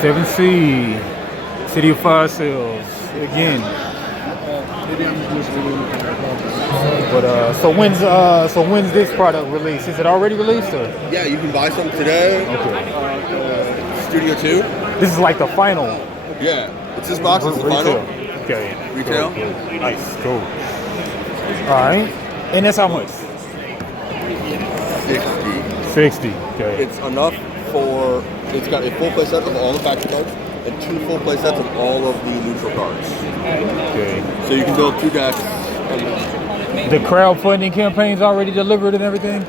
7C, City of Fire Sales again. But so when's this product released? Is it already released or? Yeah, you can buy some today. Okay. Studio 2. This is like the final. Yeah, it's this box. It's the final. Okay. Retail. Cool. Nice. Cool. All right. And that's how much? 60. Okay. It's enough for. It's got a full play set of all the factory cards and 2 full play sets of all of the neutral cards. Okay. So you can build 2 decks. The crowdfunding campaign's already delivered and everything?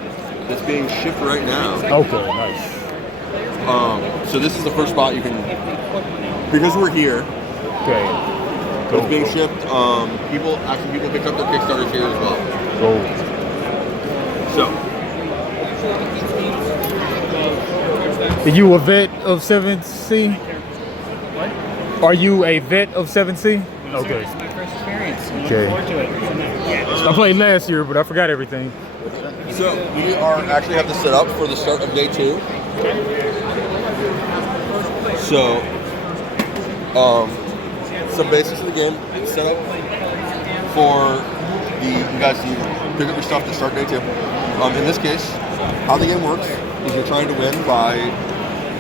It's being shipped right now. Okay, nice. So this is the first spot you can, because we're here. Okay. It's being shipped. People picked up their Kickstarters here as well. Cool. So. Are you a vet of 7C? What? Are you a vet of 7C? Okay. It's my first experience. I'm Okay. looking forward to it. I played last year, but I forgot everything. So we actually have this set up for the start of day 2. So, some basics of the game set up for you guys to pick up your stuff to start day 2. In this case, how the game works is you're trying to win by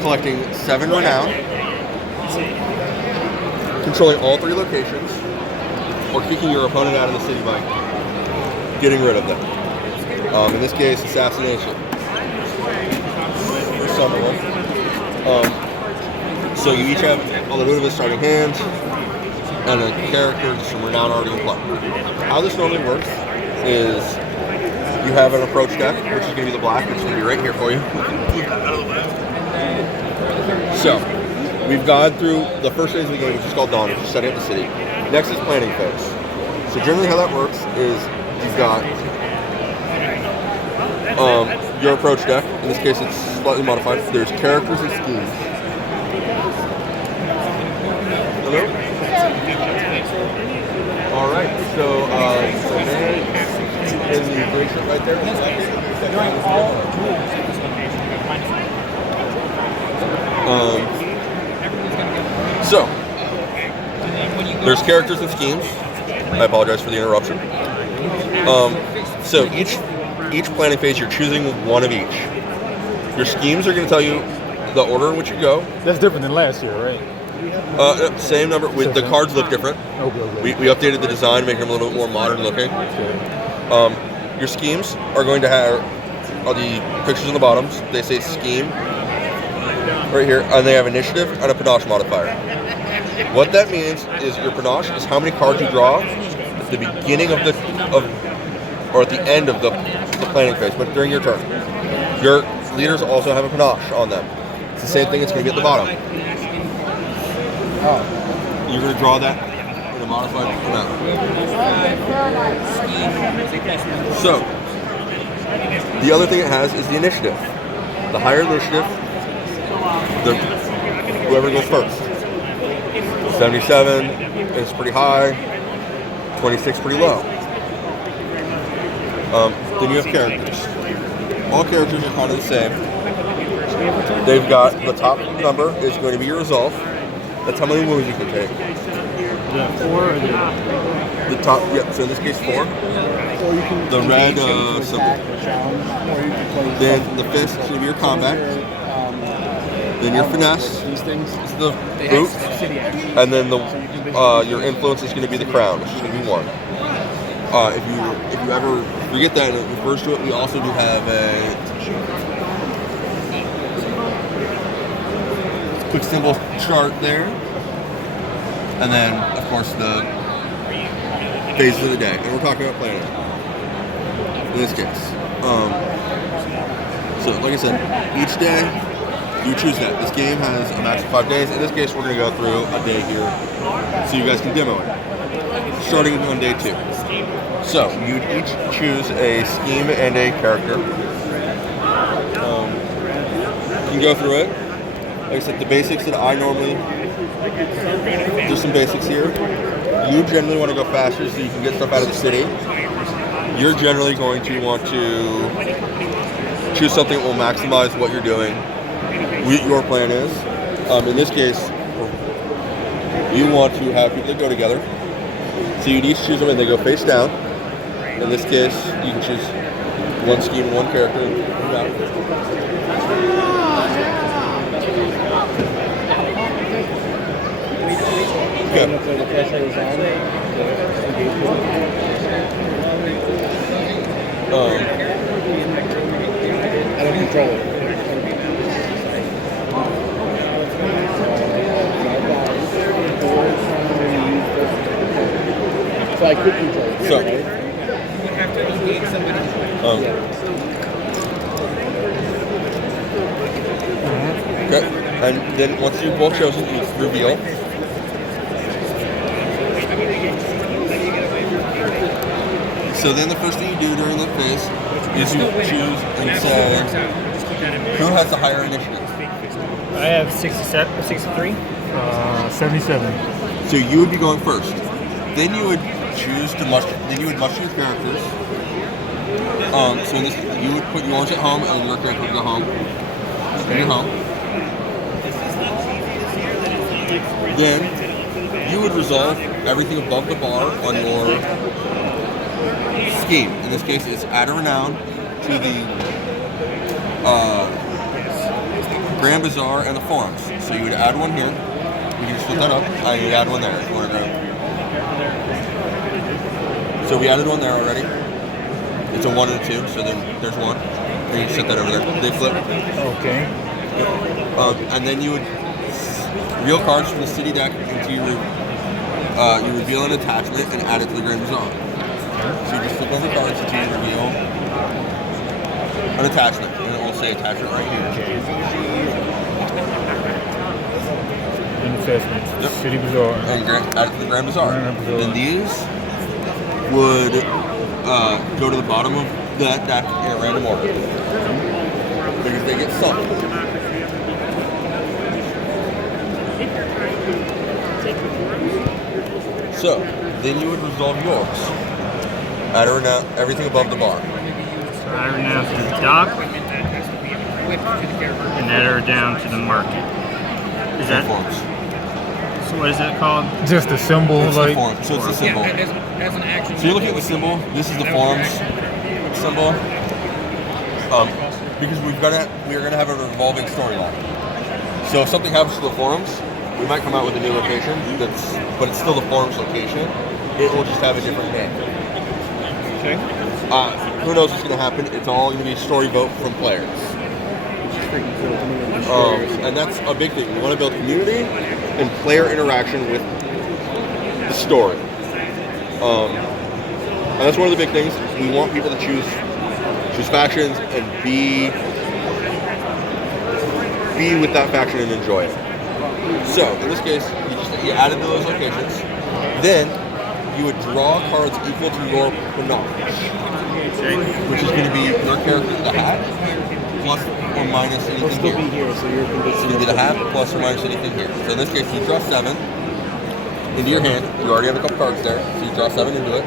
collecting 7 renown, controlling all 3 locations, or kicking your opponent out of the city by getting rid of them. In this case, assassination. For someone. So you each have a little bit of a starting hand and a character, some renown already in play. How this normally works is you have an approach deck, which is going to be the black, which is going to be right here for you. So, we've gone through the first phase of the game, which is called Dawn, which is setting up the city. Next is planning phase. So generally how that works is you've got your approach deck. In this case, it's slightly modified. There's characters and schemes. Hello? All right. So in the bracelet right there. So there's characters and schemes. I apologize for the interruption. So each planning phase, you're choosing one of each. Your schemes are going to tell you the order in which you go. That's different than last year, right? Same number. The cards look different. Okay. We updated the design, making them a little bit more modern looking. Okay. Your schemes are going to have all the pictures on the bottoms. They say scheme right here, and they have initiative and a panache modifier. What that means is your panache is how many cards you draw at the beginning or at the end of the planning phase, but during your turn. Your leaders also have a panache on them. It's the same thing. It's going to be at the bottom. You're going to draw that in a modified amount. So, the other thing it has is the initiative. The higher initiative, whoever goes first. 77 is pretty high, 26 pretty low. Then you have characters. All characters are kind of the same. They've got the top number is going to be your resolve. That's how many wounds you can take. The top, yep. So in this case, 4. The red symbol. Then the fist is going to be your combat. Then your finesse is the boot, and then your influence is going to be the crown, which is going to be 1. If you ever forget that and it refers to it, we also do have a quick symbol chart there, and then of course the phases of the day, and we're talking about planning in this case. So like I said, each day you choose that. This game has a max of 5 days. In this case, we're going to go through a day here so you guys can demo it. Starting on day 2. So, you'd each choose a scheme and a character. You can go through it. Like I said, the basics that I normally... There's some basics here. You generally want to go faster so you can get stuff out of the city. You're generally going to want to choose something that will maximize what you're doing. What your plan is. In this case, you want to have people that go together. So you'd each choose them and they go face down. In this case, you can choose one scheme and one character. Okay. I don't control it. So I could control it. So, right? okay. And then once you've both chosen, you reveal. So then the first thing you do during the phase is you choose and say who has the higher initiative. I have 63. 77. So you would be going first. Then you would choose to muster. Then you would muster your characters. So in this, you would put yours at home, and your character would go home. Then you're home. Then you would resolve everything above the bar on your scheme. In this case, it's add a renown to the Grand Bazaar and the Forums. So you would add one here. You can split that up. You'd add one there. If you want to grab. So we added one there already. It's a 1 and a 2, so then there's one. And you set that over there. They flip. Okay. And then you would reveal cards from the city deck into your. You reveal an attachment and add it to the Grand Bazaar. So you just flip over cards until you reveal an attachment, and it will say attachment right here. An attachment. Yep. City Bazaar. And add it to the Grand Bazaar. Grand Bazaar. Then these would go to the bottom of that deck in a random order because they get sunk. So then you would resolve yours. Add or not everything above the bar. So I renounce to the dock and add her down to the market. Is that Forms. so? What is that called? Just a symbol, It's the like. form. So it's the symbol. So you're looking at the symbol. This is the forms symbol. Because we're gonna have a revolving storyline. So if something happens to the forums, we might come out with a new location. But it's still the forums location. It will just have a different name. Okay. Who knows what's gonna happen? It's all gonna be a story vote from players. And that's a big thing. We want to build community and player interaction with the story. And that's one of the big things. We want people to choose factions and be with that faction and enjoy it. So in this case, you added to those locations. Then you would draw cards equal to your panache, which is going to be your character in the hat plus or minus anything here. So you're It's going to be the hat plus or minus anything here. So in this case, you draw 7 into your hand. You already have a couple cards there, so you draw 7 into it.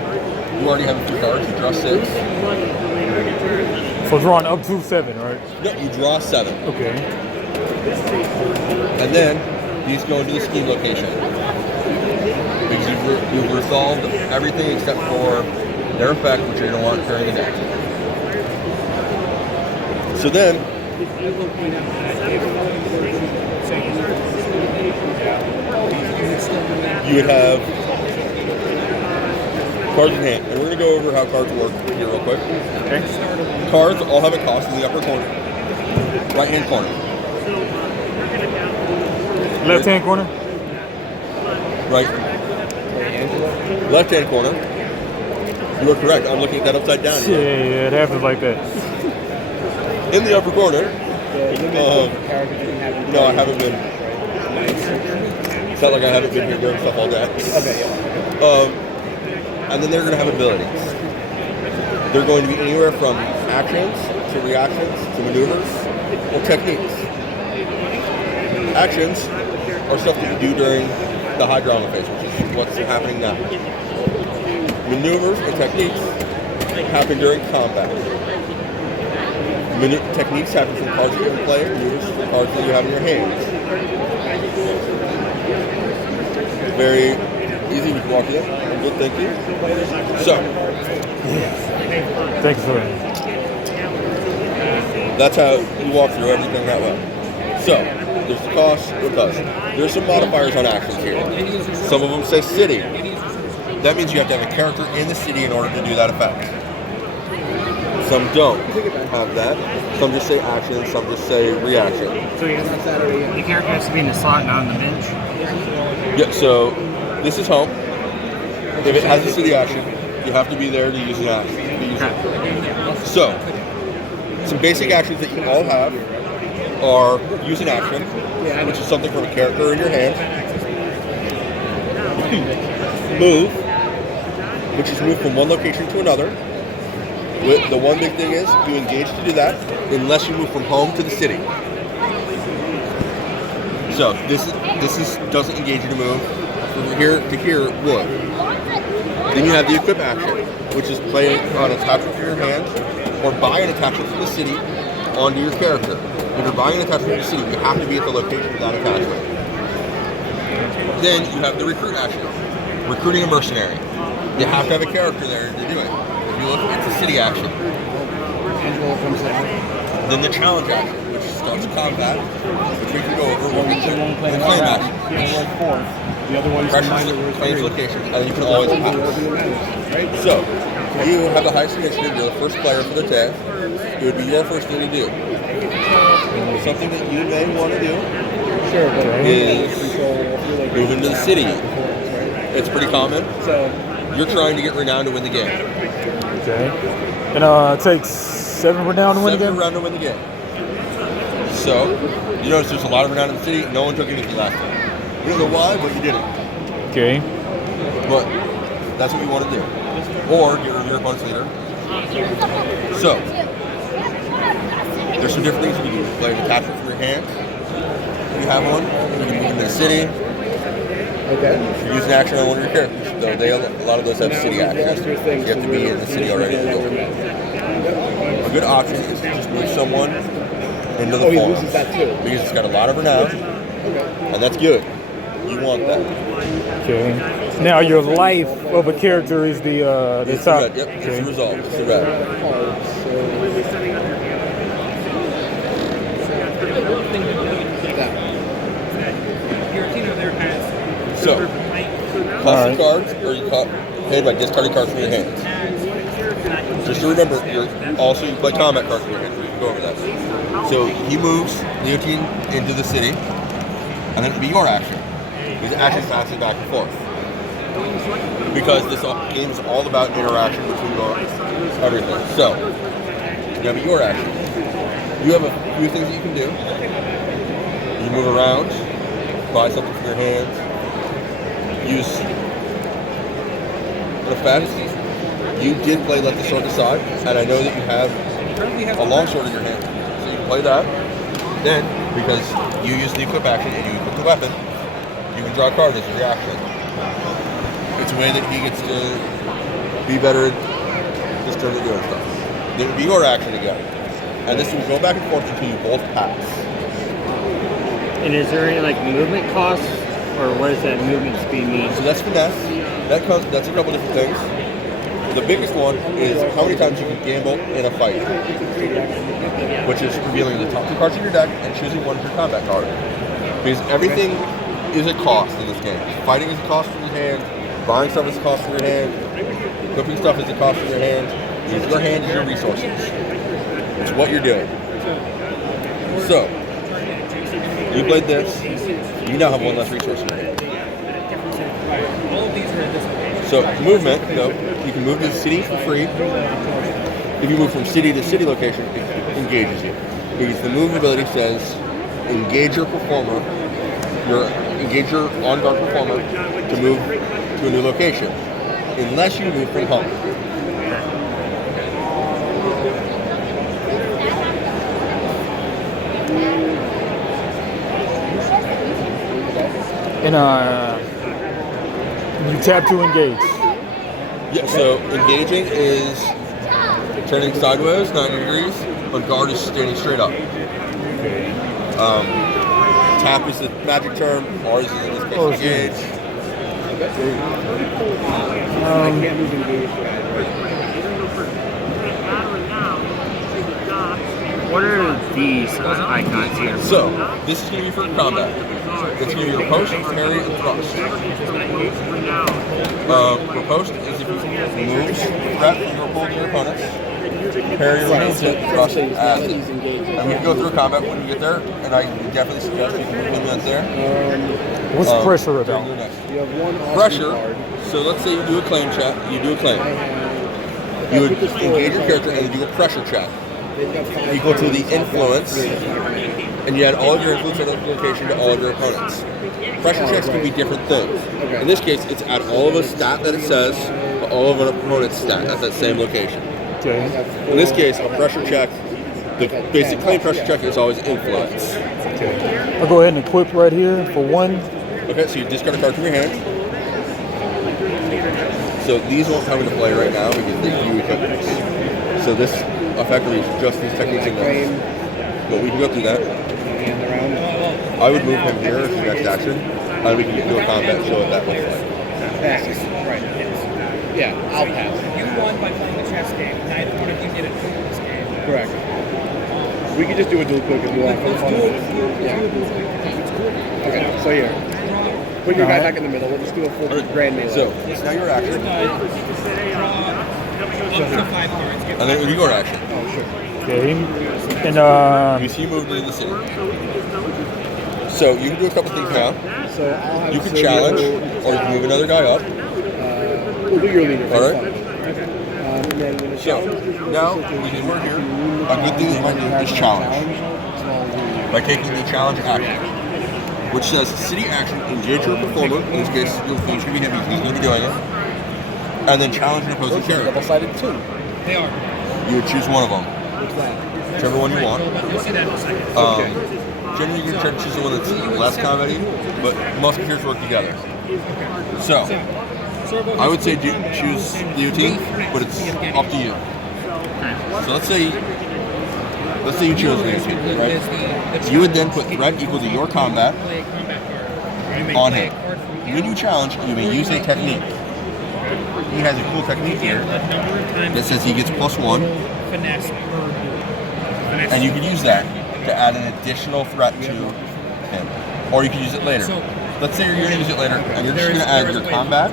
You already have a few cards. You draw 6. So drawing up to 7, right? No, you draw 7. Okay. And then these go into the scheme location. Because you've resolved everything except for their effect, which you're going to want during the deck. So then, you would have cards in hand. And we're going to go over how cards work here real quick. Okay. Cards all have a cost in the upper corner. Right-hand corner. Left-hand corner? Right. Left-hand corner. You are correct. I'm looking at that upside down here. Yeah, it happens like that. In the upper corner. No, I haven't been. It's not like I haven't been here doing stuff all day. Okay, yeah. And then they're going to have abilities. They're going to be anywhere from actions to reactions to maneuvers or techniques. Actions are stuff that you do during the high drama phase, which is what's happening now. Maneuvers and techniques happen during combat. Techniques happen from cards that you can play, maneuvers from cards that you have in your hands. Very easy. We can walk through them. Good, thank you. So, Thanks for that. that's how you walk through everything that way. So, there's the cost with us. There's some modifiers on actions here. Some of them say city. That means you have to have a character in the city in order to do that effect. Some don't have that. Some just say action, some just say reaction. So the character has to be in the slot, not on the bench. Yeah, so this is home. If it has a city action, you have to be there to use the action. To use it. So, some basic actions that you all have are use an action, which is something from a character in your hand. Move, which is move from one location to another. The one big thing is you engage to do that unless you move from home to the city. So this doesn't engage you to move from here to here. Would. Then you have the equip action, which is play an attachment from your hand or buy an attachment from the city onto your character. If you're buying an attachment from the city, you have to be at the location of that attachment. Then you have the recruit action, recruiting a mercenary. You have to have a character there to do it. If you look, it's a city action. Then the challenge action, which starts combat, which we can go over when we do the claim action. The other one's Pressures claims location, and you can always pass. So, you have the highest initiative, you're the first player for the test. It would be your first thing to do. Something that you may want to do is move into the city. It's pretty common. You're trying to get renowned to win the game. Okay. And it takes 7 renown to win the 7 game? renown to win the game. So, you notice there's a lot of renown in the city. No one took anything last time. You don't know why, but you didn't. Okay. But that's what you want to do. Or get rid of your opponent's leader. So, there's some different things you can do. Play an attachment from your hand. If you have one, you can move into the city. Okay. You use an action on one of your characters. Though a lot of those have city actions. You have to be in the city already to do it. A good option is to just move someone into the he farms. loses that too. Because it's got a lot of renown. And that's good. You want that. Okay. Now your life of a character is the It's the top. red. Yep, it's the result. It's the red. So, custom cards, or you paid by discarding cards from your hands. Just to remember, you play combat cards from your hands. We can go over that. So he moves Leontine into the city, and then it'll be your action. His action passes back and forth. Because this game is all about interaction between everything. So, you have your action. You have a few things that you can do. You move around, buy something from your hands, use an effect. You did play Let the Sword Decide, and I know that you have a long sword in your hand, so you can play that. Then, because you use the equip action and you equip the weapon, you can draw a card as your reaction. It's a way that he gets to be better at this turn at doing stuff. Then it would be your action again. And this will go back and forth until you both pass. And is there any like movement costs, or what does that movement speed mean? So that's finesse. That's a couple different things. The biggest one is how many times you can gamble in a fight, which is revealing the top 2 cards in your deck and choosing one of your combat cards. Because everything is a cost in this game. Fighting is a cost from your hand. Buying stuff is a cost from your hand. Equipping stuff is a cost from your hand. Use your hand as your resources. It's what you're doing. So, you played this. You now have one less resource in your hand. So, movement, you can move to the city for free. If you move from city to city location, it engages you. Because the move ability says, engage your performer, engage your on-guard performer to move to a new location, unless you move from home. And you tap to engage. Yeah, so engaging is turning sideways, 90 degrees, but guard is standing straight up. Tap is the magic term. R is in this case Oh, engage. I can't move engage. What are these icons here? So, this is going to be for combat. It's going to be riposte, parry, and thrust. Riposte is if you move threat from your opponent to your opponents. Parry removes it, thrust adds it. And we can go through combat when we get there, and I definitely suggest you can move him out there. What's pressure during about? your next. You have one awesome Pressure, card. so let's say you do a claim check, you do a claim. You would engage your character and you do a pressure check. Equal to the influence, and you add all of your influence on that location to all of your opponents. Pressure checks can be different things. In this case, it's add all of a stat that it says to all of an opponent's stat at that same location. Okay. In this case, a pressure check, the basic claim pressure check is always influence. Okay. I'll go ahead and equip right here for 1. Okay, so you discard a card from your hand. So these won't come into play right now because they do equip these. So this effectively is just these techniques in this. But we can go through that. I would move him here as your next action, and we can do a combat show what that looks like. Pass. Right. Yeah, I'll pass. You won by playing the chess game. Neither one of you did it in this game. Correct. We could just do a dual quick if you want for the fun of it. Yeah. Okay, so here. Put your guy back in the middle. We'll just do a full grand melee. So, it's now your action, Up to 5 cards. Get and then when you go to action, Oh, sure. Okay. And you see you moved into the city. So you can do a couple things now. So I'll have You can Sylvia challenge, hold, or you can move another guy up. we'll do your leader. All right. Okay. And then when the So, challenge now, because we're here, a good thing that you might do is challenge. By taking the challenge action, which says city action, engage your performer, in this case, your opponent's going to be him because he's going to be doing it, and then challenge an opposing character. Double-sided too. They are. You would choose one of them, What's that? whichever one you want. You'll see that in a second. Generally, you're going to try to choose the one that's less comedy, but musketeers work together. So, I would say choose Leotine, but it's up to you. So let's say you chose Leotine, right? You would then put threat equal to your combat Play a combat card. You may on play him. a card from hand. When you challenge, you may use a technique. He has a cool technique here A number of times that says he gets +1, finesse per and you can use that to add an additional threat to him. Or you can use it later. So- Let's say you're going to use it later, and you're just going to add your combat,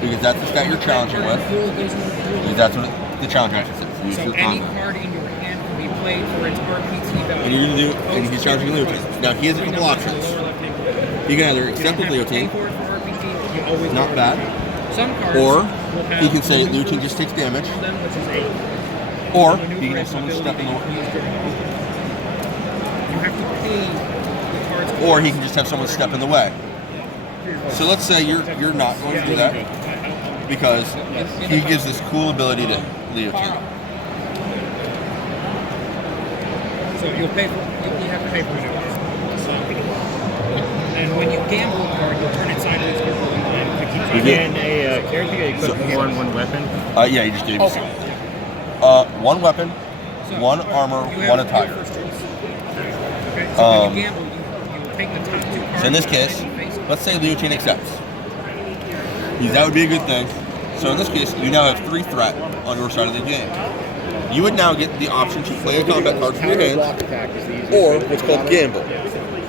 because that's the stat you're challenging with, because that's what the challenge action says. Use So your any combat. card in your hand can be played for its RPT value. And you're going to do, and he's challenging Leotine. Now, he has a couple options. He can either accept the Leotine, not bad, Some cards or will have he can say Leotine just takes damage, them, which is 8. or he can have someone step in the way. You have to pay the cards. Or he can just have someone step in the way. So let's say you're not going to do that because he gives this cool ability to Leotine. So you'll pay for you have to pay for it. And when you gamble a card, you'll turn it sideways to roll in line to keep You Can get, a character get equipped with more than one weapon? yeah, you just gave me Okay. one weapon, one armor, You have one your attire. first choice. Okay. So when you gamble, you will take the top 2 cards. So in this case, and face it. let's say Leotine accepts. That would be a good thing. So in this case, you now have 3 threat on your side of the game. You would now get the option to play a combat card from your hand, or what's called gamble,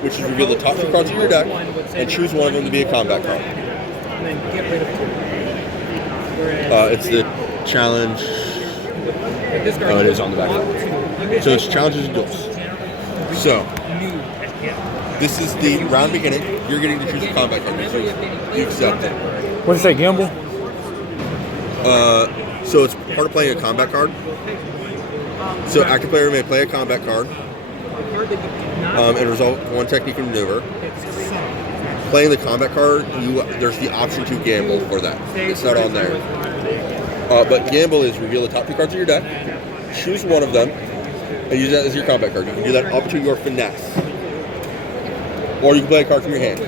which is reveal the top 2 cards of your deck and choose one of them to be a combat card. And then get rid of 2. Whereas It's the challenge. this card Oh, it is on the back. So it's challenges and duels. So this is the round beginning. You're getting to choose a combat card. You accept it. what did you say, gamble? So it's part of playing a combat card. So active player may play a combat card and resolve one technique and maneuver. Playing the combat card, there's the option to gamble for that. It's not on there. But gamble is reveal the top 2 cards of your deck, choose one of them, and use that as your combat card. You can do that up to your finesse. Or you can play a card from your hand.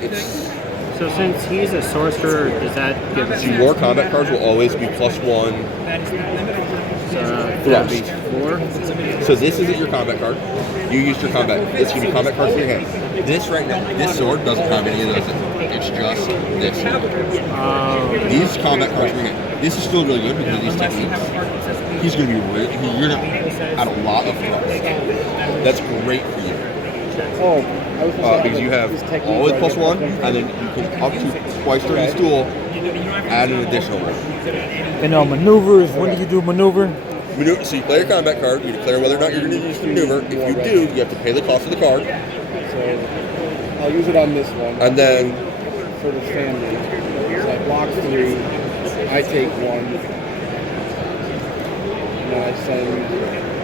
So since he's a sorcerer, does that give us So your combat cards will always be +1 that'd Thrust. be 4. So this isn't your combat card. You used your combat. It's gonna be combat cards for your hand. This right now, this sword doesn't have any of those. It's just this. These combat cards for your hand. This is still really good because of these techniques. He's gonna be really. You're gonna add a lot of thrust. That's great for you. Oh, I was gonna say, Because you have this technique always right plus here. 1, and then you can up to twice during this duel add an additional one. And maneuvers. When do you do maneuver? So you play your combat card, you declare whether or not you're going to use the maneuver. If you do, you have to pay the cost of the card. So I'll use it on this one. And then, For the family. So I block 3. I take 1. And then I send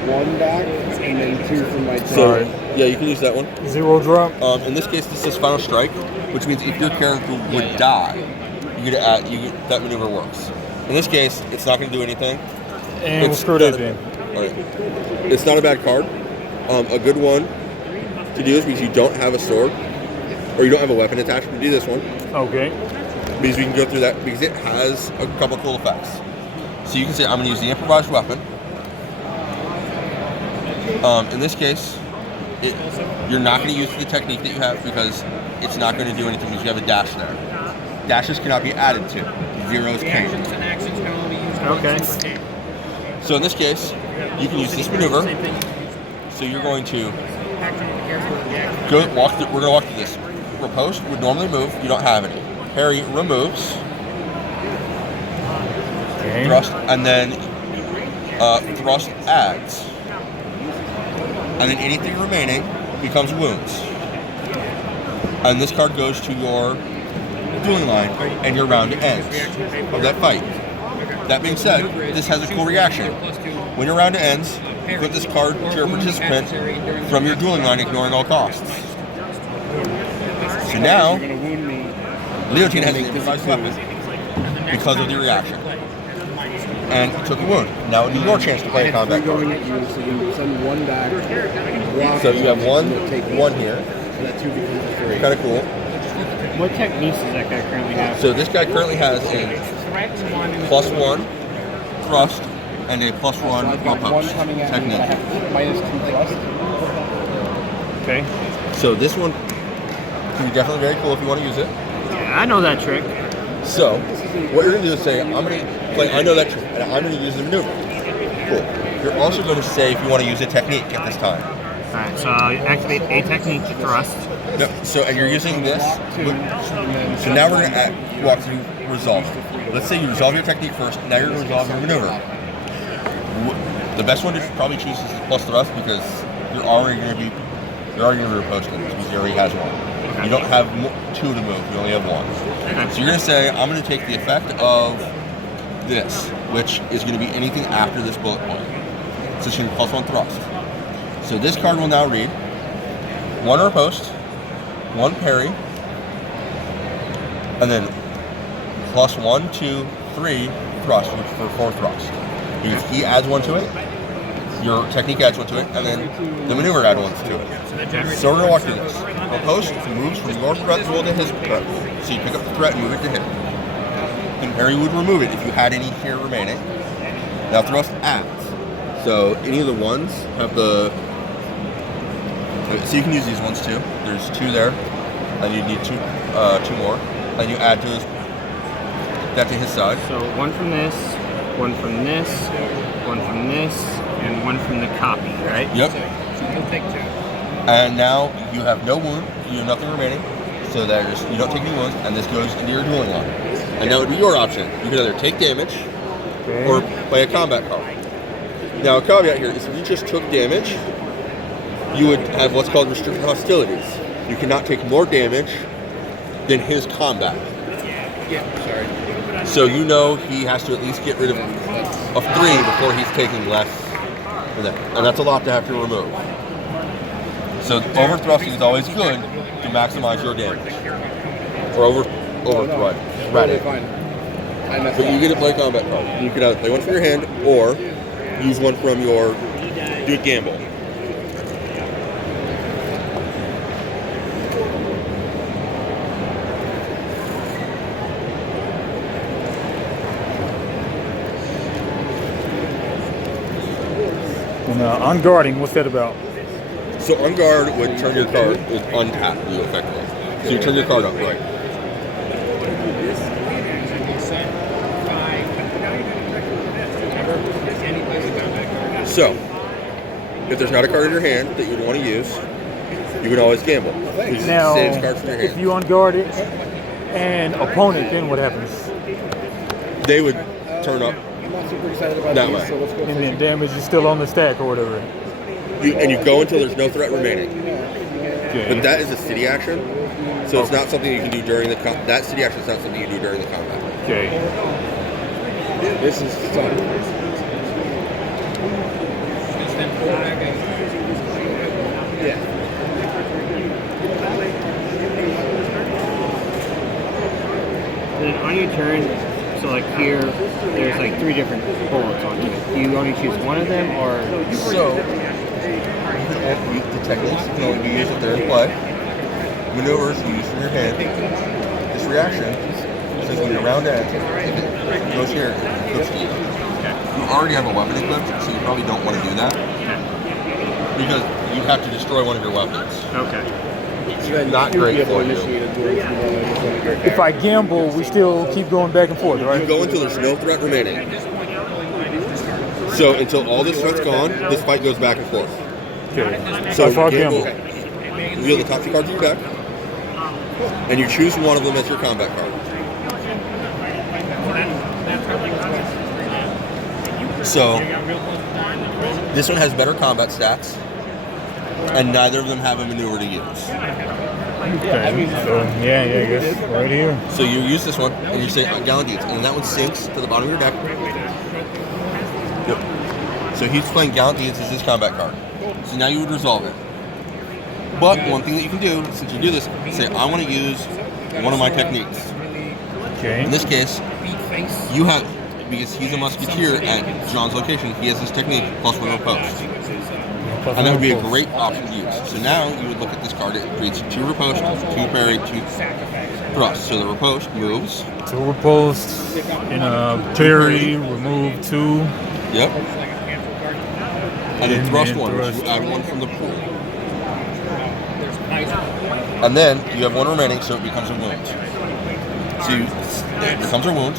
1 back, and then 2 from my so turn. yeah, you can use that one. 0 drop. In this case, this says Final Strike, which means if your character would die, that maneuver works. In this case, it's not going to do anything. And we'll screw that then. Alright. It's not a bad card. A good one to do is because you don't have a sword, or you don't have a weapon attached to do this one. Okay. Because we can go through that because it has a couple cool effects. So you can say, I'm going to use the improvised weapon. In this case, you're not going to use the technique that you have because it's not going to do anything because you have a dash there. Dashes cannot be added to. Zeros can. Okay. So in this case, you can use this maneuver. So you're going to we're going to walk through this. Riposte would normally move. You don't have any. Parry removes. Okay. Thrust, and then thrust adds. And then anything remaining becomes wounds. And this card goes to your dueling line, and your round ends of that fight. That being said, this has a cool reaction. When your round ends, you put this card to your participant from your dueling line, ignoring all costs. So now, You're gonna wound me. Leontine has an improvised weapon because of the reaction. And you took a wound. Now it would be your chance to play a combat card. Going at you, so you send 1 back. Block, So you have one take here. And that 2 becomes 3. Kind of cool. What techniques does that guy currently have? So this guy currently has a +1 thrust and a +1 So I've got 1 riposte coming at me. I technique. have -2 thrust. Okay. So this one can be definitely very cool if you want to use it. Yeah, I know that trick. So what you're going to do is say, I'm going to play, I know that trick, and I'm going to use the maneuver. Cool. You're also going to say if you want to use a technique at this time. Alright, so activate a technique thrust. Yep. So, and you're using this. So now we're going to walk through resolve. Let's say you resolve your technique first. Now you're going to resolve your maneuver. The best one to probably choose is plus thrust because you're already going to be riposting because he already has 1. You don't have 2 to move. You only have 1. So you're going to say, I'm going to take the effect of this, which is going to be anything after this bullet point. So it's going to be +1 thrust. So this card will now read 1 riposte, 1 parry, and then +1, 2, 3 thrust, which for 4 thrust. If he adds 1 to it, your technique adds 1 to it, and then the maneuver adds 1 to it. So we're going to walk through this. Riposte moves from your threat roll to his threat roll. So you pick up the threat and move it to him. And parry would remove it if you had any here remaining. Now thrust adds. So any of the ones have the... So you can use these ones too. There's 2 there, and you need 2 more. And you add to that to his side. So 1 from this, 1 from this, 1 from this, and 1 from the copy, right? Yep. So you'll take 2. And now you have no wound, you have nothing remaining, so you don't take any wounds, and this goes into your dueling line. And now it would be your option. You can either take damage or play a combat card. Now a caveat here is if you just took damage, you would have what's called restricted hostilities. You cannot take more damage than his combat. Yeah, sorry. So you know he has to at least get rid of 3 before he's taking less than that. And that's a lot to have to remove. So overthrusting is always good to maximize your damage. Or overthreading. Fine. I messed But you up. get to play a combat card. You can either play one from your hand or use one from your do a gamble. And unguarding, what's that about? So on guard would turn your card, would untap you effectively. So you turn your card up, right? So, if there's not a card in your hand that you would want to use, you can always gamble. It Now, saves cards from your if hand. you unguard it and opponent, then what happens? They would turn up, I'm not super excited about That these, way. so let's go And for then damage is still on the stack or whatever. and you go until there's no threat remaining. Okay. But that is a city action, so it's not something you can do during the that city action is not something you do during the combat. Okay. This is fun. Yeah. Then on your turn, so like here, there's like 3 different bullets on it. Do you only choose one of them, or So, the techniques can only be used if they're in play. Maneuvers you use from your hand. This reaction says when your round ends, if it goes here, it goes to you. You already have a weapon equipped, so you probably don't want to do that. Because you have to destroy one of your weapons. okay? Not great for you. If I gamble, we still keep going back and forth, You right? go until there's no threat remaining. So until all this threat's gone, this fight goes back and forth. Okay. So That's our gamble. gamble. You deal the top 2 cards of your deck, and you choose one of them as your combat card. So this one has better combat stats, and neither of them have a maneuver to use. Okay. So, yeah, I guess right here. So you use this one, and you say Gallant Deeds, and that one sinks to the bottom of your deck. Yep. So he's playing Gallant Deeds as his combat card. So now you would resolve it. But one thing that you can do, since you do this, say, I want to use one of my techniques. Okay. In this case, you have, because he's a musketeer at John's location, he has this technique, plus 1 riposte. And that would be a great option to use. So now you would look at this card, it reads 2 riposte, 2 parry, 2 thrust. So the riposte moves. So riposte in a parry, remove 2. Yep. And then thrust And 1, which thrust. you add 1 from the pool. And then you have 1 remaining, so it becomes a wound. So it becomes a wound.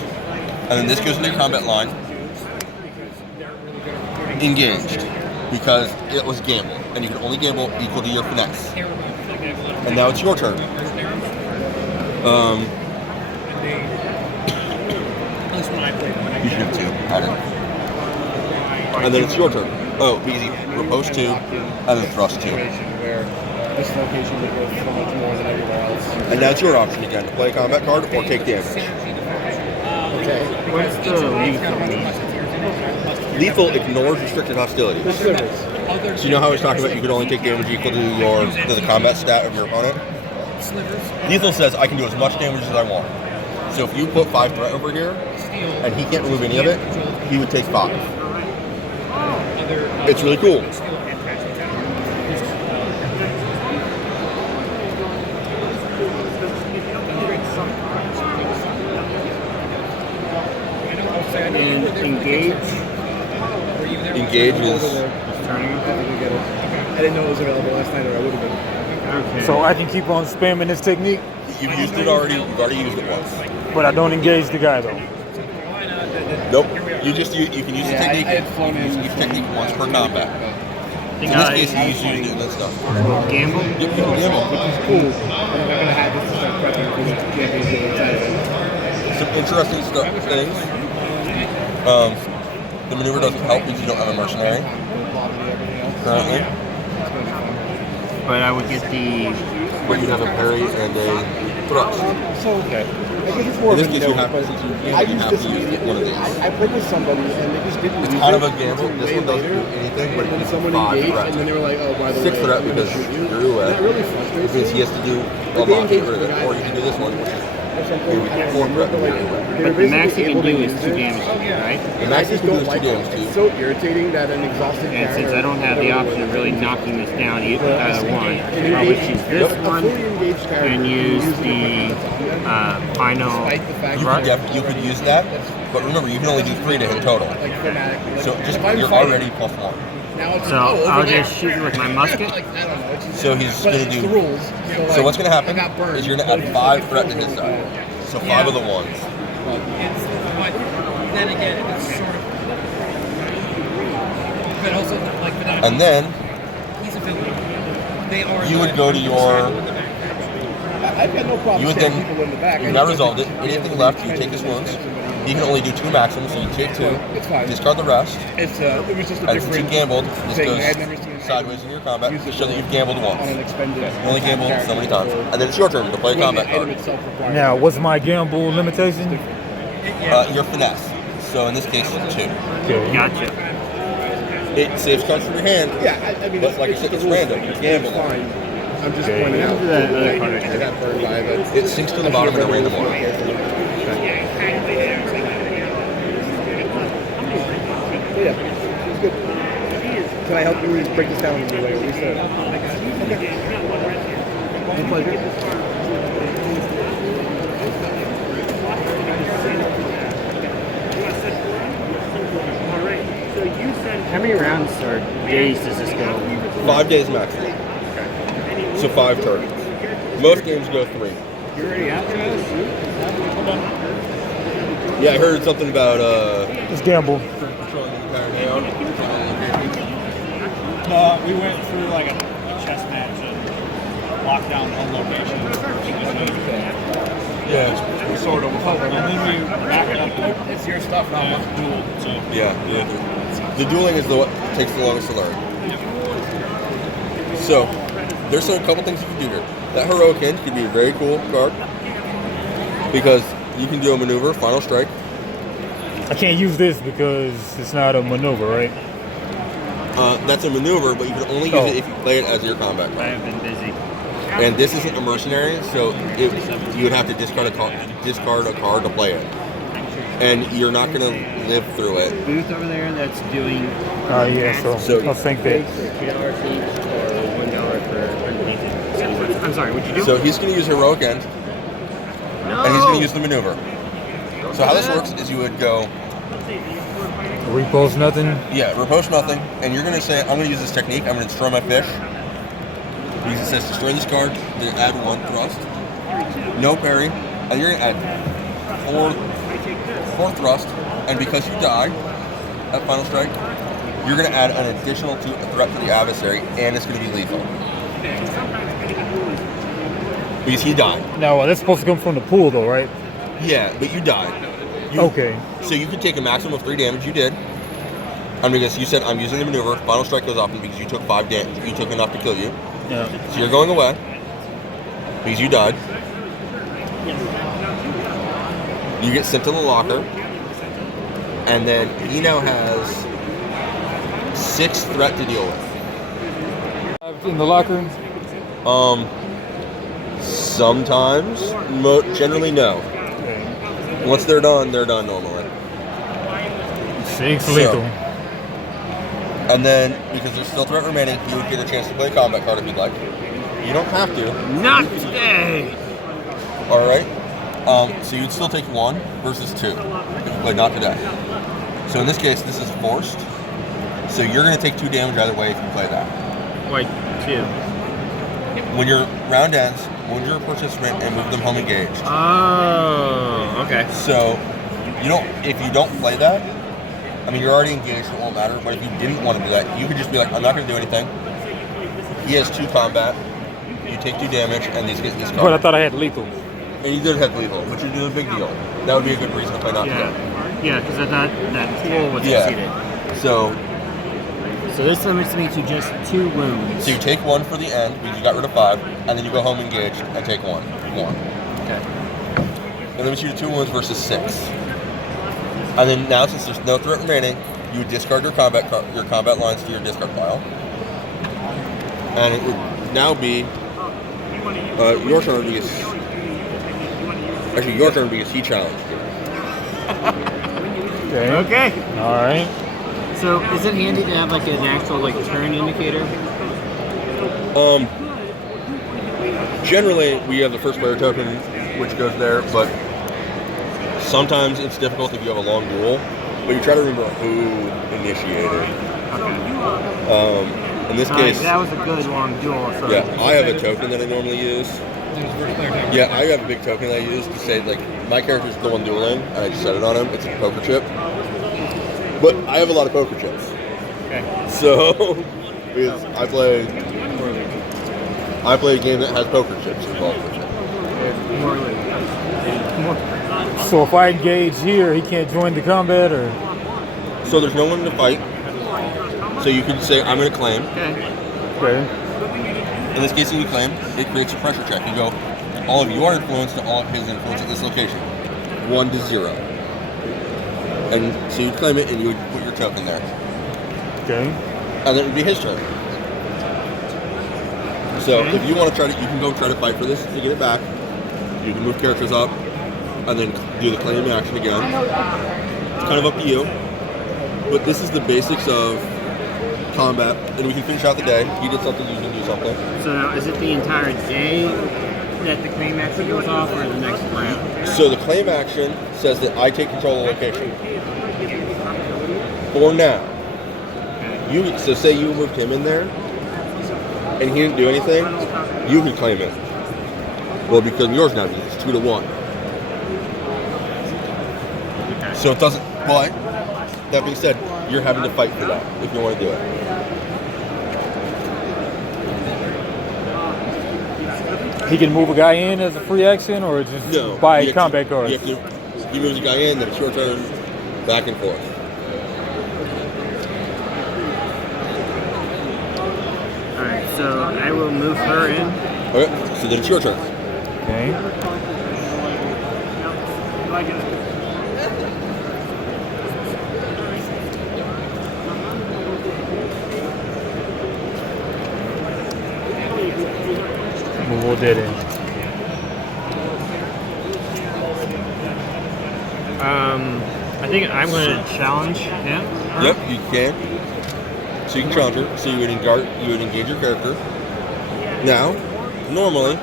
And then this goes into your combat line. Engaged. Because it was gamble. And you can only gamble equal to your finesse. And now it's your turn. At least when I played one. You should have 2. I didn't. And then it's your turn. Oh, easy. Riposte 2, and then thrust 2. Where this location would go so much more than everywhere else. And now it's your option again to play a combat card or take damage. Okay. What's the lethal mean? Lethal ignores restricted hostility. The slivers. So you know how I was talking about you could only take damage equal to the combat stat of your opponent? Lethal says I can do as much damage as I want. So if you put 5 threat over here, and he can't remove any of it, he would take 5. It's really cool. And engage. Engage is Turning. I didn't know it was available last night, or I would have been. Okay. So I can keep on spamming this technique, you've used it already. You've already used it once. but I don't engage the guy though. Nope. You can use the Yeah, technique. I had flown in. Use the technique once per combat. The In this guy case, you usually do that stuff. gamble. Yep, you can gamble. Cool. I'm not gonna have this to start prepping for the championship inside of it. Some interesting things. The maneuver doesn't help because you don't have a mercenary currently, But I would get the. but you have a parry and a thrust. So, okay. I guess it's more In of this a case, you note, have, but since you I you used have this to use one of these. I played with somebody and they just didn't It's use kind it of a gamble. until This way one doesn't later. do anything, but And then it's someone 5 engaged threat. and then they were like, oh, by the 6 way, threat I'm gonna because shoot you. you're away. That really frustrates Because he me. has to do a Like, lot they to get engaged rid of the it. guy Or you can do this one, which is or something. Maybe I don't 4 remember, threat. but like, they were But the max basically you can able do to is use 2 it. damage, right? The And max I you just can do don't is 2 like damage it. too. It's so irritating that an exhausted And since character- I don't have the option of really knocking this down either one, I'll probably choose a this fully one engaged character and use using the final. despite the fact You that could, you could use that, but remember, you can only do 3 to hit total. like thematically, like, So just if I'm you're fighting, already +1. Now it's So I'll just shoot you with my musket. I don't know. It's just, So he's but gonna it's do. the rules. So what's gonna happen I got burned. is you're gonna add 5 threat to his side. So 5 of the ones. But then again, it's sort of. But also, like, but And then he's a villain. They are. you would go to your. I've got no problem You would stabbing then. people in the back. You've now resolved it. Anything left, you take his wounds. You can only do 2 maxims, so you take 2. It's fine. Discard the rest. It was just a And since you different gambled, this thing. I had never seen goes it sideways in your combat use to it show that you've gambled on an once. expended. You only gambled so many times. And then it's your turn to play a combat card. Now, what's my gamble limitation? Your finesse. So in this case, it's 2. Okay. Gotcha. It saves cards from your hand. Yeah, I mean, But like I said, it's random. You gamble. It's fine. I'm just Okay. pointing out. The other card right I here. got burned by it. It sinks to the bottom in a random order. Yeah, it's good. Can I help you break this down in the way we said? Okay. My pleasure. How many rounds or days does this go? 5 days maximum. So 5 turns. Most games go 3. You already out, Travis? Yeah, I heard something about Just gamble. controlling the entire layout. No, we went through like a chess match and locked down one location. Yeah, Sort of. And then we back it up. It's your stuff, not what's duel. So yeah. The dueling is what takes the longest to learn. So, there's a couple things you can do here. That heroic hint could be a very cool card because you can do a maneuver, final strike. I can't use this because it's not a maneuver, right? That's a maneuver, but you can only use it if you play it as your combat I card. have been busy. And this isn't a mercenary, so you would have to discard a card to play it. And you're not going to live through it. Booth over there that's doing. Yeah, so So- I'll think that. $2 each or $1 for unpainted. I'm sorry, what'd you do? So he's going to use heroic end, no. and he's going to use the maneuver. So how this works is you would go, Repost nothing. yeah, repose nothing, and you're going to say, I'm going to use this technique. I'm going to destroy my fish. Because it says destroy this card, then add 1 thrust. No parry, and you're going to add 4 thrust, and because you die at final strike, you're going to add an additional threat to the adversary, and it's going to be lethal. Because he died. Now, that's supposed to come from the pool, though, right? Yeah, but you died. Okay. So you could take a maximum of 3 damage. You did. And because you said I'm using the maneuver, final strike goes off, and because you took 5 damage, you took enough to kill you. Yeah. So you're going away because you died. You get sent to the locker, and then he now has 6 threat to deal with. In the locker. Sometimes, generally no. Once they're done normally. 6 So- lethal. And then, because there's still threat remaining, you would get a chance to play a combat card if you'd like. You don't have to. Not today. All right. So you'd still take 1 versus 2 if you played not today. So in this case, this is forced. So you're going to take 2 damage either way if you play that. Like 2. When your round ends, wound your participant and move them home engaged. Oh, okay. So if you don't play that, I mean, you're already engaged, it won't matter. But if you didn't want to do that, you could just be like, I'm not going to do anything. He has 2 combat. You take 2 damage, and these get this card. But I thought I had lethal. And you did have lethal, which would do a big deal. That would be a good reason to play not today. Yeah, because I thought that pool was Yeah. exceeded. So So this limits me to just 2 wounds. So you take 1 for the end because you got rid of 5, and then you go home engaged and take 1 more. Okay. It limits you to 2 wounds versus 6. And then now, since there's no threat remaining, you would discard your combat lines to your discard pile, and it would now be your turn because he challenged you. Okay. Okay. All right. So is it handy to have like an actual like turn indicator? Generally, we have the first player token, which goes there, but sometimes it's difficult if you have a long duel. But you try to remember who initiated. In this Alright, case, that was a good long duel. So yeah, I have a token that I normally use. Yeah, I have a big token that I use to say, like, my character's the one dueling, and I just set it on him. It's a poker chip. But I have a lot of poker chips. Okay. So, because I play a game that has poker chips involved with it. So if I engage here, he can't join the combat, or So there's no one to fight. So you can say, I'm going to claim. okay. In this case, when you claim, it creates a pressure check. You go, all of your influence to all of his influence at this location. 1 to 0. And so you claim it, and you would put your token there. Okay. And then it would be his turn. So if you want to try to, you can go try to fight for this to get it back. You can move characters up, and then do the claim action again. It's kind of up to you. But this is the basics of combat, and we can finish out the day. He did something, you can do something. So now, is it the entire day that the claim action goes off, or the next round? So the claim action says that I take control of the location. For now. So say you moved him in there, and he didn't do anything, you can claim it. Well, because yours now, it's 2 to 1. So it doesn't, but that being said, you're having to fight for that if you want to do it. He can move a guy in as a free action, or just No. buy you have combat to- cards. You have to, he moves a guy in, then it's your turn, back and forth. Alright, so I will move her in. Okay, so then it's your turn. Okay. Move all that in. I think I'm going to challenge him. her. Yep, you can. So you can challenge her. So you would engage your character. Now, normally,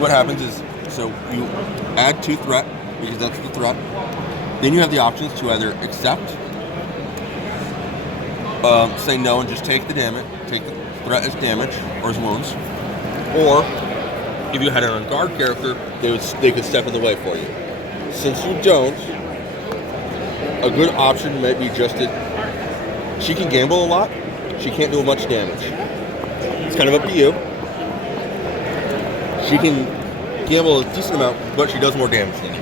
what happens is, so you add 2 threat, because that's the threat. Then you have the options to either accept, say no and just take the damage, take the threat as damage or as wounds, or if you had an on-guard character, they could step in the way for you. Since you don't, a good option might be just that she can gamble a lot, she can't do much damage. It's kind of up to you. She can gamble a decent amount, but she does more damage than you.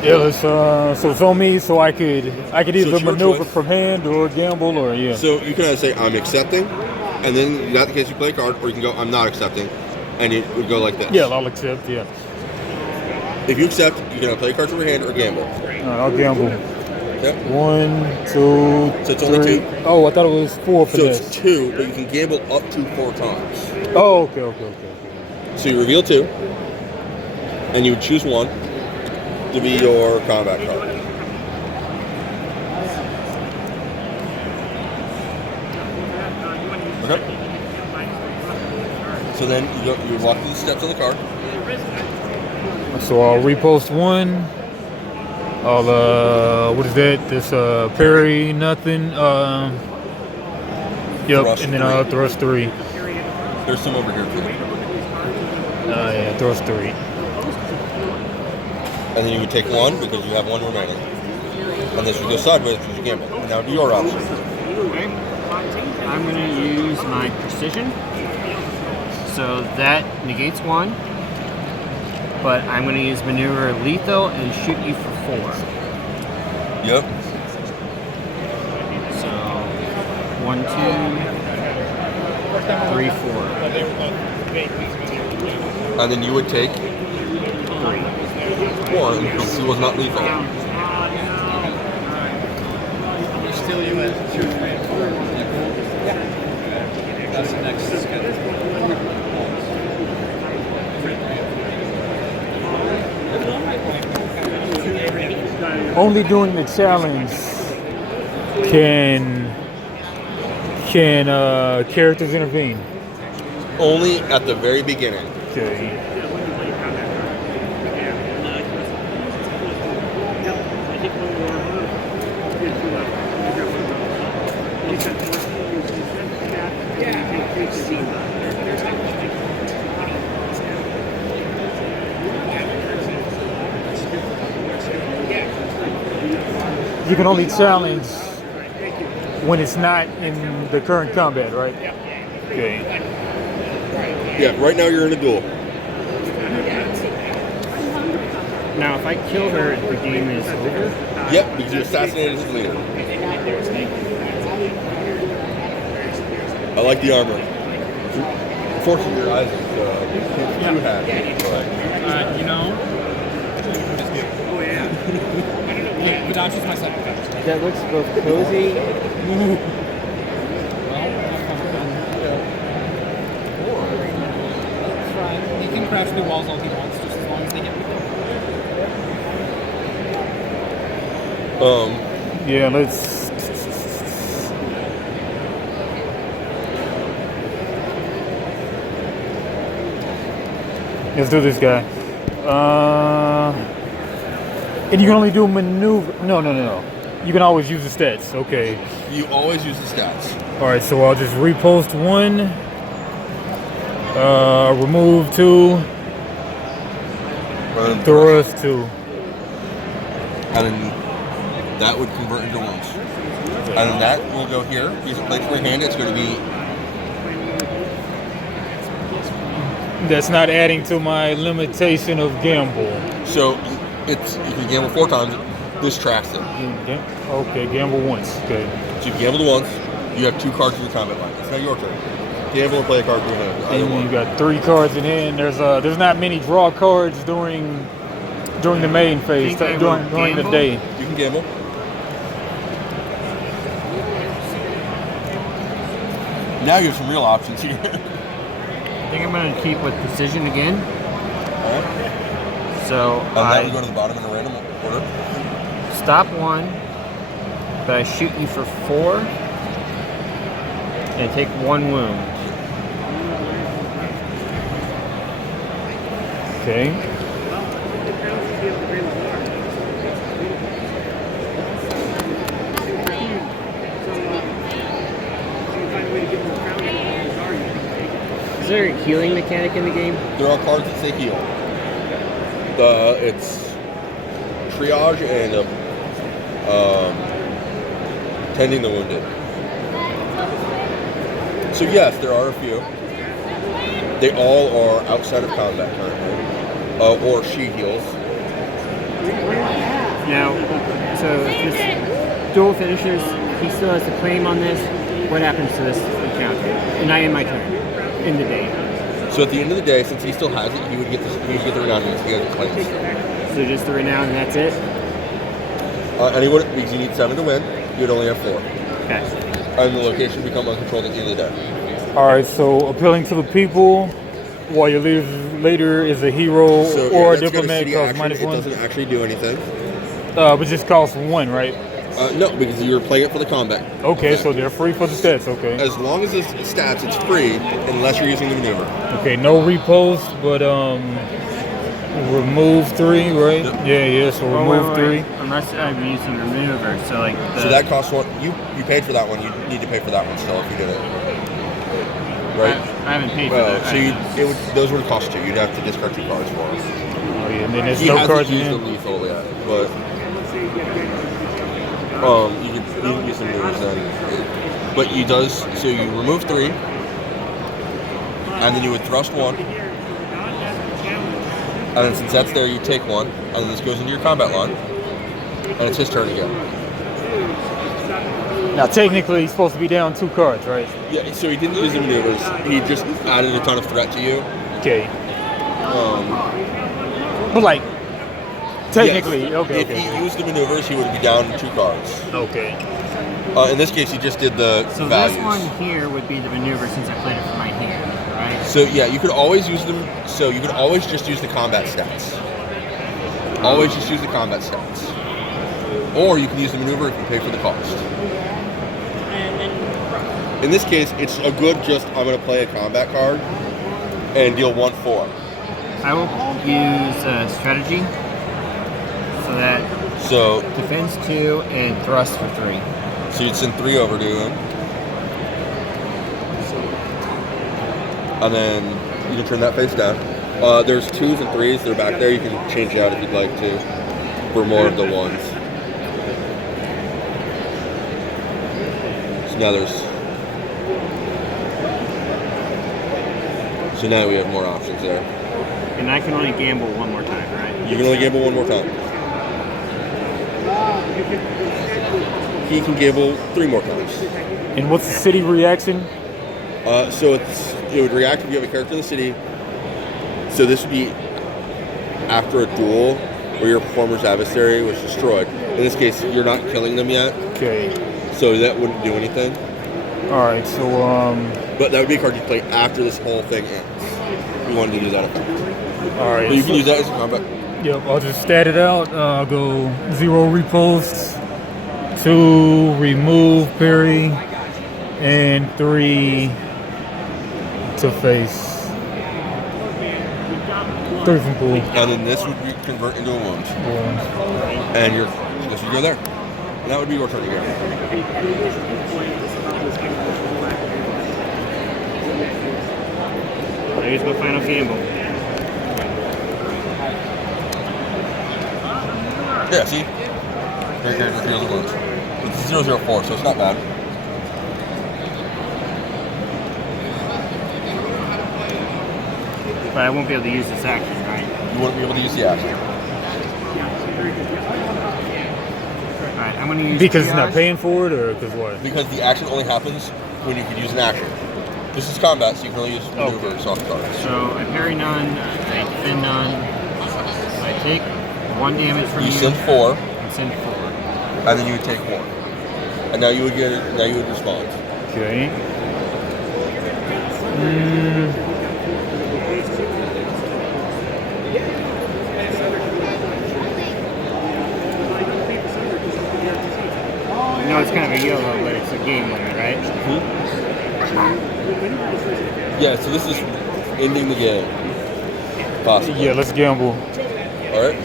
Yeah, let's, so it's on me, so I could either it's your maneuver choice. from hand or gamble, or yeah. So you can either say, I'm accepting, and then in that case you play a card, or you can go, I'm not accepting, and it would go like this. Yeah, I'll accept. Yeah. If you accept, you can either play a card from your hand or gamble. All right, I'll gamble. Yep. 1, 2, So it's only 3. 2. Oh, I thought it was 4 for So this. it's 2, but you can gamble up to 4 times. Oh, okay. So you reveal 2, and you would choose 1 to be your combat card. Okay. So then you walk through the steps on the card. So I'll repost 1. I'll what is that? This parry nothing. Yep, Thrust and then 3. I'll thrust 3. There's some over here too. Yeah, thrust 3. And then you would take 1 because you have 1 remaining. And this would go sideways because you gamble. And now do your option. Okay. I'm going to use my precision. So that negates 1. But I'm going to use maneuver lethal and shoot you for 4. Yep. So 1, 2, 3, 4. And then you would take 1 because he was not lethal. Still you at 2 3. That's the next schedule. Only during the challenge can characters intervene. Only at the very beginning. Okay. You can only challenge when it's not in the current combat, right? Okay. Yeah, right now you're in a duel. Now, if I kill her, the game is over. Yep, because you assassinated his leader. I like the armor. Unfortunately, your eyes is too happy. You know. Yeah, Madonna's my second favorite. That looks both cozy. That's fine. He can crouch through walls all he wants, just as long as they get me. Yeah, let's. Let's do this guy. And you can only do maneuver. No. You can always use the stats. Okay. You always use the stats. All right. So I'll just repost 1. Remove 2. Thrust 2. And then that would convert into ones. And then that will go here. Use a place for your hand. It's going to be. That's not adding to my limitation of gamble. So it's you can gamble 4 times. This tracks it. Okay, gamble once. Okay. So you gamble once. You have 2 cards in the combat line. It's now your turn. Gamble or play a card for your hand. Either And one. you got 3 cards in hand. There's not many draw cards during the main phase, Think I during will the gamble? day. You can gamble. Now you have some real options here. I think I'm going to keep with precision again. Alright. So That would go I to the bottom in a random order. stop 1, but I shoot you for 4, and take 1 wound. Okay. Is there a healing mechanic in the game? There are cards that say heal. It's triage and tending the wounded. So yes, there are a few. They all are outside of combat currently, or she heals. Now, so if this duel finishes, he still has to claim on this. What happens to this encounter? And I end my turn in the day. So at the end of the day, since he still has it, he would get the renown units. He has the claims. So just the renown and that's it? And he would, because you need 7 to win. You would only have 4, Okay. and the location become uncontrolled at the end of the day. All right. So appealing to the people, while your leader is a hero So or a let's go to diplomat, city costs action. It -1. doesn't actually do anything. But just costs 1, right? No, because you're playing it for the combat. Okay. So they're free for the stats. Okay. As long as it's stats, it's free unless you're using the maneuver. Okay. No repost, but remove 3, right? Yep. Yeah. So remove 3. Unless I'm using the maneuver, so like the... So that costs 1. You paid for that one. You need to pay for that one still if you did it. Right. I haven't paid for Well, that. so those would cost you. You'd have to discard 2 cards for us. Oh, yeah. And then there's He no hasn't cards in used the hand. lethal yet, but you can use some maneuvers then. But he does. So you remove 3, and then you would thrust 1. And then since that's there, you take 1, and then this goes into your combat line, and it's his turn again. Now, technically, he's supposed to be down 2 cards, right? Yeah, so he didn't use the maneuvers. He just added a ton of threat to you. Okay. But like, technically, Yes. okay. If he used the maneuvers, he would be down 2 cards. Okay. In this case, he just did the So values. this one here would be the maneuver since I played it from my hand, right? So yeah, you could always use them. So you could always just use the combat stats. Always just use the combat stats. Or you can use the maneuver if you pay for the cost. In this case, it's a good just, I'm going to play a combat card and deal 1/4. I will use strategy. So that So, defense 2 and thrust for 3. so you'd send 3 over to him. and then you can turn that face down. There's 2s and 3s that are back there. You can change out if you'd like to for more of the 1s. So now So now we have more options there. And I can only gamble one more time, right? You can only gamble one more time. He can gamble 3 more times. And what's the city reaction? So it would react if you have a character in the city. So this would be after a duel where your performer's adversary was destroyed. In this case, you're not killing them yet, Okay. so that wouldn't do anything. All right. So But that would be a card you play after this whole thing ends. You wanted to do that effect. all right. But you can use that as a combat. Yep. I'll just stat it out. I'll go 0 repost, 2 remove parry, and 3 to face. 3 from pool. And then this would convert into a wound. And this would go there. And that would be your turn again. Here's my final gamble. Yeah, see? Your character feels the wounds. It's 004, so it's not bad. But I won't be able to use this action, right? You wouldn't be able to use the action. Alright, I'm gonna use Because it's not triage. paying for it, or because what? Because the action only happens when you can use an action. This is combat, so you can only use maneuver or soft cards. So I parry none, I defend none. I take 1 damage from you. You send 4, And send 4. and then you would take 1. And now you would respond. Okay. No, it's kind of a yellow, but it's a game limit, right? Yeah, so this is ending the game. Possibly. Yeah, let's gamble. Alright.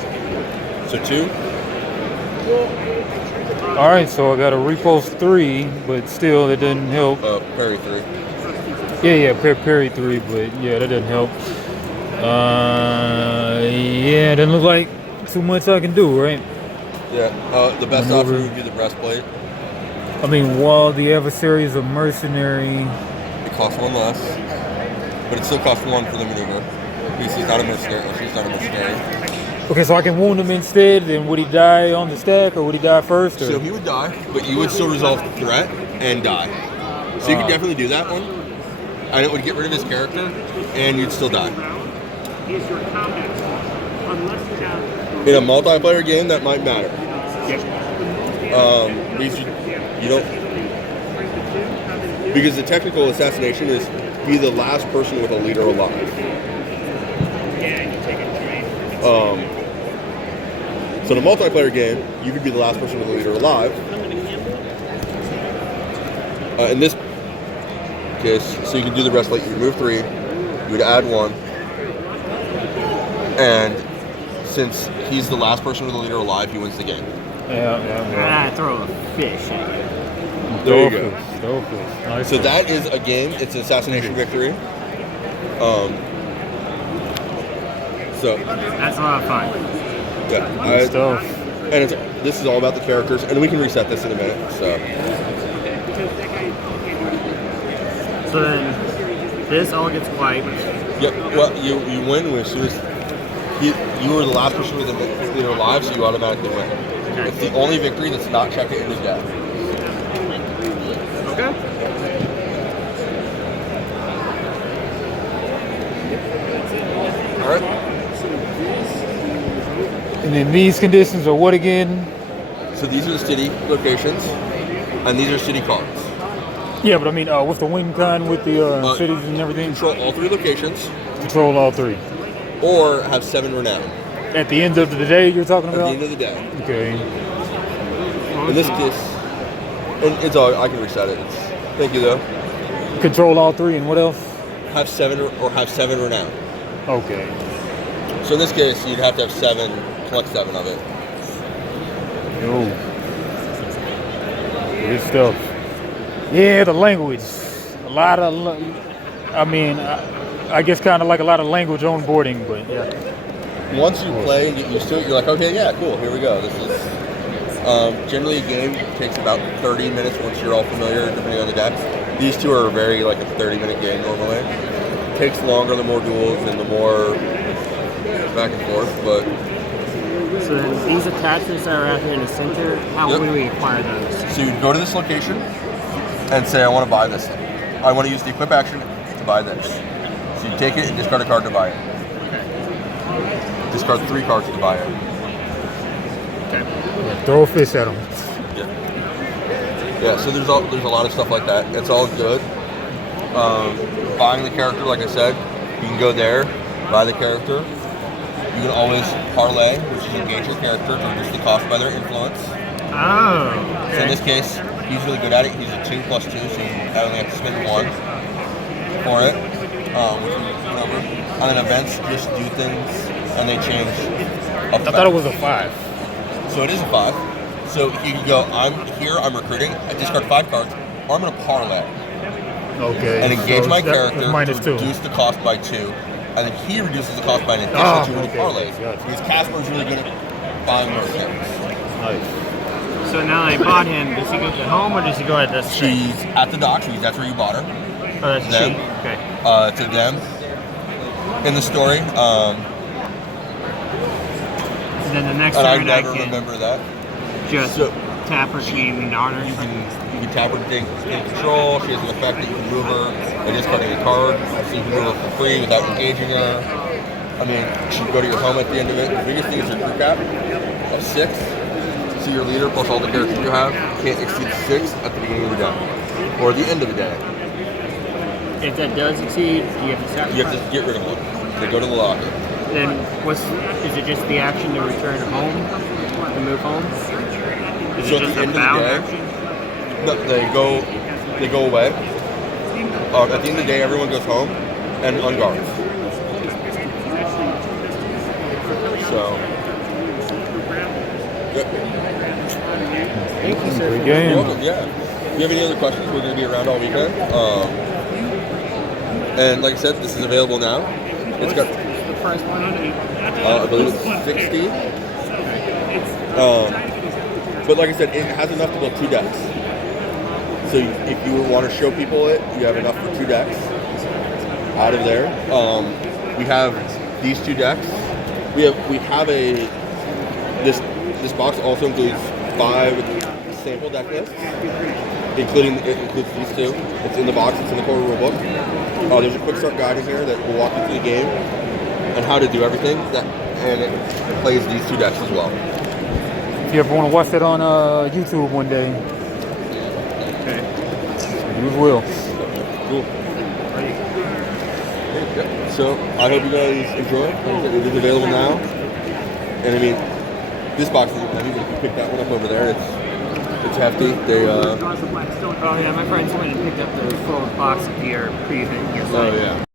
So 2. All right, so I got a repost 3, but still that doesn't help. Parry 3. Yeah, parry 3, but yeah, that doesn't help. Yeah, doesn't look like too much I can do, right? Yeah. The best Maneuver. option would be the breastplate. I mean, while the adversary is a mercenary, It costs 1 less. But it still costs 1 for the maneuver. Because he's not a mercenary, or she's not a mercenary. okay, so I can wound him instead. Then would he die on the stack, or would he die first? Or? So he would die, but you would still resolve the threat and die. So you could definitely do that one. And it would get rid of his character, and you'd still die. In a multiplayer game, that might matter. Because you don't. Because the technical assassination is be the last person with a leader alive. So in a multiplayer game, you could be the last person with a leader alive. In this case, so you can do the rest like you remove 3, you would add 1, and since he's the last person with a leader alive, he wins the game. Yeah. Throw a fish at you. There you go. Nice. So that is a game. It's an assassination victory. So That's a lot of fun. yeah, Good stuff. and this is all about the characters, and we can reset this in a minute. So So then, this all gets wiped. yep. Well, you win as soon as you were the last person with a leader alive, so you automatically win. It's the only victory that's not checked into death. Okay. All right. And then these conditions are what again? So these are the city locations, and these are city cards. Yeah, but I mean, what's the win con with the cities and everything? Control all 3 locations, Control all 3. or have 7 renown At the end of the day, you're talking at the about? end of the day. Okay. In this case, and it's all I can reset it. Thank you though. Control all 3, and what else? Have 7 or have 7 renown. Okay. So in this case, you'd have to have 7, collect 7 of it. Yo. Good stuff. Yeah, the language. A lot of, I mean, I guess kind of like a lot of language onboarding, but yeah. Once you play and get used to it, you're like, okay, yeah, cool, here we go. This is generally a game takes about 30 minutes once you're all familiar, depending on the decks. These two are very like a 30-minute game normally. It takes longer the more duels and the more back and forth, but So then these attachments that are out here in the center, how Yep. would we acquire those? so you'd go to this location and say, I want to buy this thing. I want to use the equip action to buy this. So you take it and discard a card to buy it. Discard 3 cards to buy it. Throw a fish at them. Yeah, so there's a lot of stuff like that. It's all good. Buying the character, like I said, you can go there, buy the character. You can always parlay, which is engage your character to reduce the cost by their influence. Oh, So in this case, he's really good at it. He's a 2+2, so you only have to spend 1 for it. Which we went over. And then events just do things, and they change. I thought it was a 5. So it is a 5. So you can go, I'm here, I'm recruiting, I discard 5 cards, or I'm going to parlay Okay. and engage so my that's character minus to 2. reduce the cost by 2. And then he reduces the cost by an additional 2 when he okay. parlays. Gotcha. Because Casper's really good at buying those things. Nice. so now I bought him. Does he go to home or does he go at this thing? She's at the docks, that's where you bought her. Oh, that's them. cheap. Okay. To them. In the story. And then the next And I turn I never can remember that. just So- tap her to gain an honor. You can tap her to take control. She has an effect that you can move her by discarding a card. So you can move her for free without engaging her. I mean, she can go to your home at the end of it. The biggest thing is your crew cap of 6. So your leader plus all the characters you have can't exceed 6 at the beginning of the day. Or the end of the day. If that does exceed, you have to sacrifice. You have to get rid of one. So go to the locker. Then is it just the action to return home? To move home? Is So it at just the a end of the bound day- action? No, they go away. At the end of the day, everyone goes home and unguards. So, yep. Thank you, sir. Good You're game. welcome, yeah. If you have any other questions, we're going to be around all weekend. And like I said, this is available now. It's got, The first one on it. I believe it's 60. But like I said, it has enough to build 2 decks. So if you want to show people it, you have enough for 2 decks out of there. We have these 2 decks. We have a this box also includes 5 sample deck lists, it includes these 2. It's in the box. It's in the core rule book. There's a quick start guide in here that will walk you through the game and how to do everything. And it plays these 2 decks as well. If you ever want to watch that on YouTube one day, you will. Cool. Yep. So I hope you guys enjoy. It is available now. And I mean, this box isn't heavy, but if you pick that one up over there, it's hefty. They Oh yeah, my friends went and picked up the full box of beer pre-event yesterday. oh yeah.